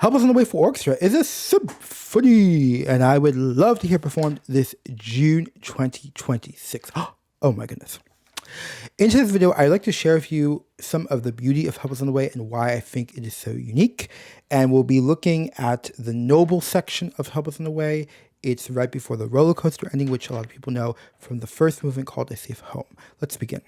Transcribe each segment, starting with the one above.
Help Us on the Way for Orchestra is a symphony, and I would love to hear performed this June 2026. Oh my goodness. In today's video, I'd like to share with you some of the beauty of Help Us on the Way and why I think it is so unique. And we'll be looking at the noble section of Help Us on the Way. It's right before the roller coaster ending, which a lot of people know from the first movement called A Safe Home. Let's begin.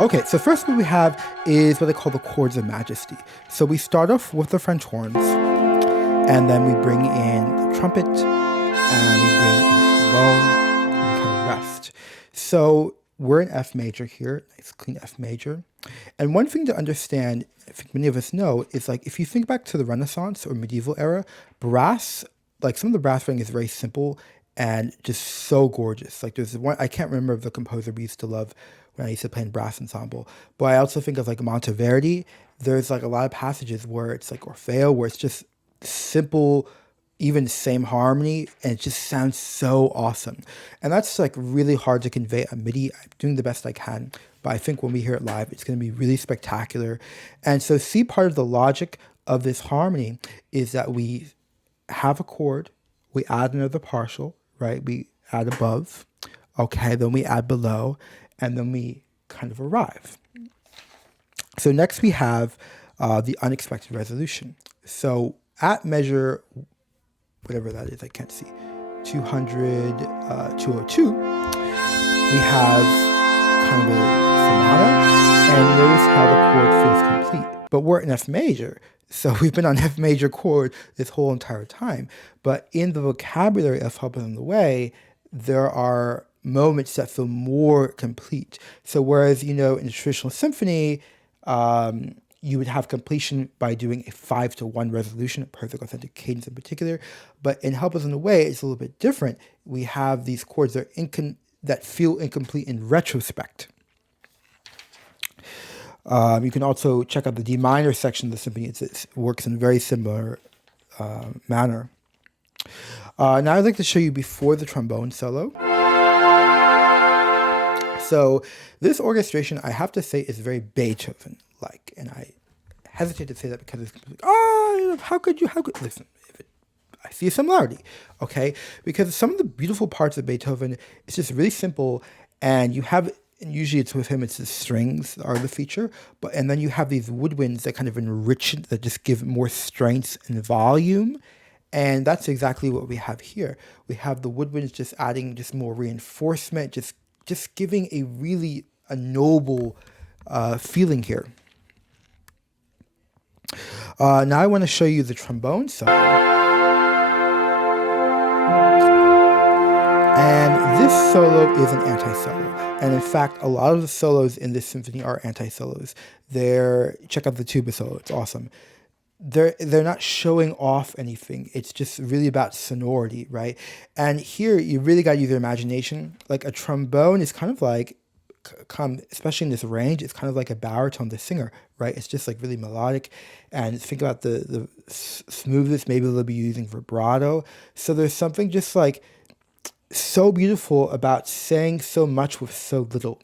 Okay, so first what we have is what they call the chords of majesty. So we start off with the French horns, and then we bring in the trumpet, and we bring in the trombone, and we kind of rest. So we're in F major here, nice clean F major. And one thing to understand, I think many of us know, is like if you think back to the Renaissance or medieval era, brass, like some of the brass playing is very simple and just so gorgeous. Like there's one, I can't remember the composer we used to love when I used to play in brass ensemble, but I also think of like Monteverdi. There's like a lot of passages where it's like Orfeo, where it's just simple, even same harmony, and it just sounds so awesome. And that's like really hard to convey on MIDI. I'm doing the best I can, but I think when we hear it live, it's going to be really spectacular. And so see, part of the logic of this harmony is that we have a chord, we add another partial, right? We add above, okay, then we add below, and then we kind of arrive. So next we have the unexpected resolution. So at measure, whatever that is, I can't see, 200, 202, we have kind of a sonata, and notice how the chord feels complete. But we're in F major, so we've been on F major chord this whole entire time. But in the vocabulary of Help Us on the Way, there are moments that feel more complete. So whereas, you know, in a traditional symphony, you would have completion by doing a 5-to-1 resolution, a perfect authentic cadence in particular. But in Help Us on the Way, it's a little bit different. We have these chords that feel incomplete in retrospect. You can also check out the D minor section of the symphony. It works in a very similar manner. Now I'd like to show you before the trombone solo. So this orchestration, I have to say, is very Beethoven-like, and I hesitate to say that because it's how could, listen, I see a similarity, okay? Because some of the beautiful parts of Beethoven, it's just really simple, and you have, and usually it's with him, it's the strings are the feature, and then you have these woodwinds that kind of enrich it, that just give more strength and volume, and that's exactly what we have here. We have the woodwinds just adding just more reinforcement, just giving a noble feeling here. Now I want to show you the trombone solo. And this solo is an anti-solo. And in fact, a lot of the solos in this symphony are anti-solos. Check out the tuba solo, it's awesome. They're not showing off anything. It's just really about sonority, right? And here you really got to use your imagination. Like a trombone is kind of like, especially in this range, it's kind of like a baritone, the singer, right? It's just like really melodic. And think about the smoothness, maybe they'll be using vibrato. So there's something just like so beautiful about saying so much with so little.